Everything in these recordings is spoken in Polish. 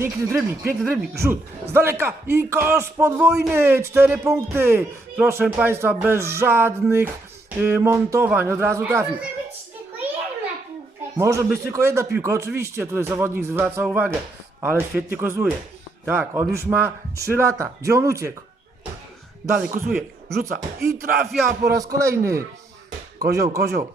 piękny dryblik, piękny dryblik, rzut z daleka i kosz podwójny, cztery punkty. Proszę Państwa, bez żadnych y, montowań, od razu trafił. Może być tylko jedna piłka. Może być tylko jedna piłka, oczywiście, tutaj zawodnik zwraca uwagę, ale świetnie kozuje. Tak, on już ma 3 lata. Gdzie on uciekł? Dalej kozuje, rzuca i trafia po raz kolejny. Kozioł, kozioł.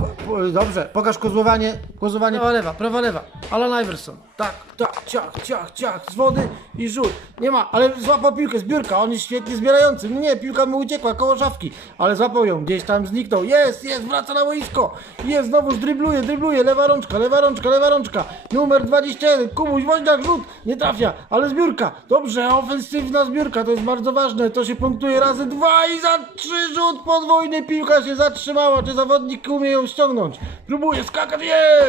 Ko- po- dobrze, pokaż kozłowanie. Kozłowanie prawa lewa, prawa lewa. Alan Iverson. Tak, tak, ciach, ciach, ciach, z wody i rzut. Nie ma, ale złapał piłkę, zbiórka, on jest świetnie zbierający. Nie, piłka mu uciekła koło szafki, ale złapał ją, gdzieś tam zniknął. Jest, jest, wraca na boisko. Jest, znowu drybluje, drybluje, lewa rączka, lewa rączka, lewa rączka. Numer 21, Kubuś, Woźniak, rzut, nie trafia, ale zbiórka. Dobrze, ofensywna zbiórka, to jest bardzo ważne. To się punktuje razy dwa i za trzy rzut podwójny. Piłka się zatrzymała, czy zawodnik umie ją ściągnąć. Próbuje skakać, jest!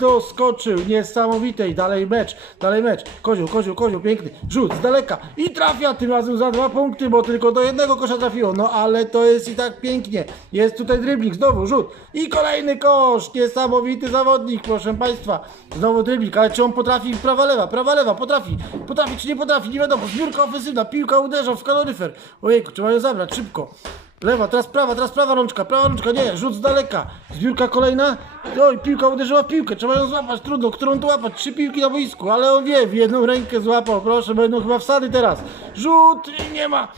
To skoczył, niesamowite i dalej mecz, dalej mecz. Kozioł, kozioł, kozioł, piękny, rzut z daleka i trafia tym razem za dwa punkty, bo tylko do jednego kosza trafiło. No ale to jest i tak pięknie. Jest tutaj dryblik, znowu rzut i kolejny kosz. Niesamowity zawodnik, proszę Państwa. Znowu dryblik, ale czy on potrafi prawa lewa, prawa lewa, potrafi, potrafi czy nie potrafi, nie wiadomo. Zbiórka ofensywna, piłka uderza w kaloryfer. Ojejku, trzeba ją zabrać szybko. Lewa, teraz prawa, teraz prawa rączka, prawa rączka, nie, rzut z daleka. Zbiórka kolejna. Oj, piłka uderzyła w piłkę, trzeba ją złapać, trudno, którą tu łapać? Trzy piłki na boisku, ale on wie, w jedną rękę złapał, proszę, będą chyba wsady teraz. Rzut i nie ma.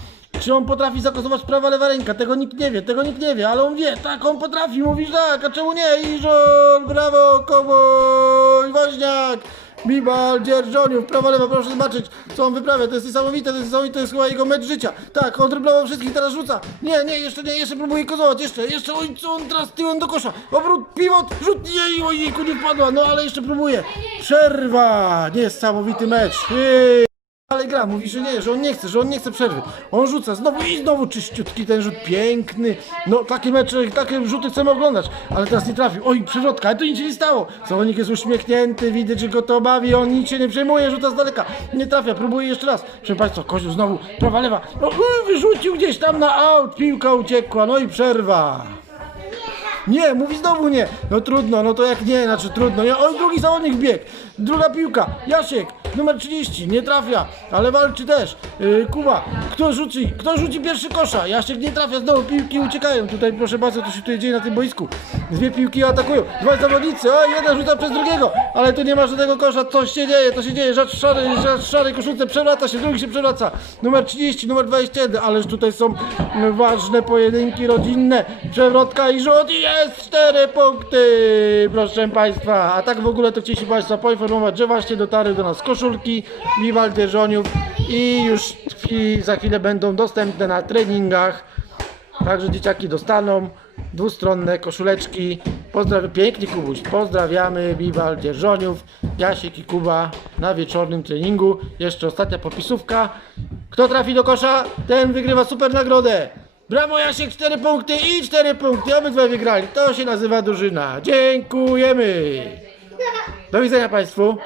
Czy on potrafi zakosować prawa, lewa ręka? Tego nikt nie wie, tego nikt nie wie, ale on wie, tak, on potrafi, mówisz tak, a czemu nie? I żol, brawo, komuś, woźniak. Bibal, dzierżoniów, prawa, lewa, proszę zobaczyć, co on wyprawia, to jest niesamowite, to jest niesamowite, to jest chyba jego mecz życia. Tak, on dryblował wszystkich, teraz rzuca. Nie, nie, jeszcze nie, jeszcze próbuje kozować, jeszcze, jeszcze, oj, co on teraz tyłem do kosza. Obrót, pivot, rzut, jej, ojejku, nie wpadła, no ale jeszcze próbuje. Przerwa, niesamowity mecz. Jej. Ale gra, mówi, że nie, że on nie chce, że on nie chce przerwy. On rzuca znowu i znowu czyściutki ten rzut, piękny. No takie mecze, takie rzuty chcemy oglądać, ale teraz nie trafił. Oj, przewrotka, ale to nic się nie stało. Zawodnik jest uśmiechnięty, widać, że go to bawi, on nic się nie przejmuje, rzuca z daleka. Nie trafia, próbuje jeszcze raz. Proszę Państwa, Kozioł znowu, prawa, lewa. No, wyrzucił gdzieś tam na aut, piłka uciekła, no i przerwa. Nie, mówi znowu nie. No trudno, no to jak nie, znaczy trudno. Oj, drugi zawodnik bieg. Druga piłka. Jasiek, numer 30, nie trafia, ale walczy też. Yy, Kuba, kto rzuci? Kto rzuci pierwszy kosza? Jasiek nie trafia, znowu piłki uciekają. Tutaj proszę bardzo, co się tutaj dzieje na tym boisku. Dwie piłki atakują. Dwa zawodnicy, o, jeden rzuca przez drugiego, ale tu nie ma żadnego kosza. Coś się dzieje, to się dzieje. Rzecz w szarej, rzecz koszulce przewraca się, drugi się przewraca. Numer 30, numer 21, ależ tutaj są ważne pojedynki rodzinne. Przewrotka i rzut jest cztery punkty, proszę Państwa. A tak w ogóle to chcieliśmy Państwa poinformować, że właśnie dotarły do nas koszulki Vival Dzierżoniów i już za chwilę będą dostępne na treningach. Także dzieciaki dostaną dwustronne koszuleczki. Pozdrawiam, pięknie Kubuś, pozdrawiamy Biwal Dzierżoniów, Jasiek i Kuba na wieczornym treningu. Jeszcze ostatnia popisówka. Kto trafi do kosza, ten wygrywa super nagrodę. Brawo Jasiek, 4 punkty i 4 punkty, obydwaj wygrali. To się nazywa drużyna. Dziękujemy. Do widzenia Państwu.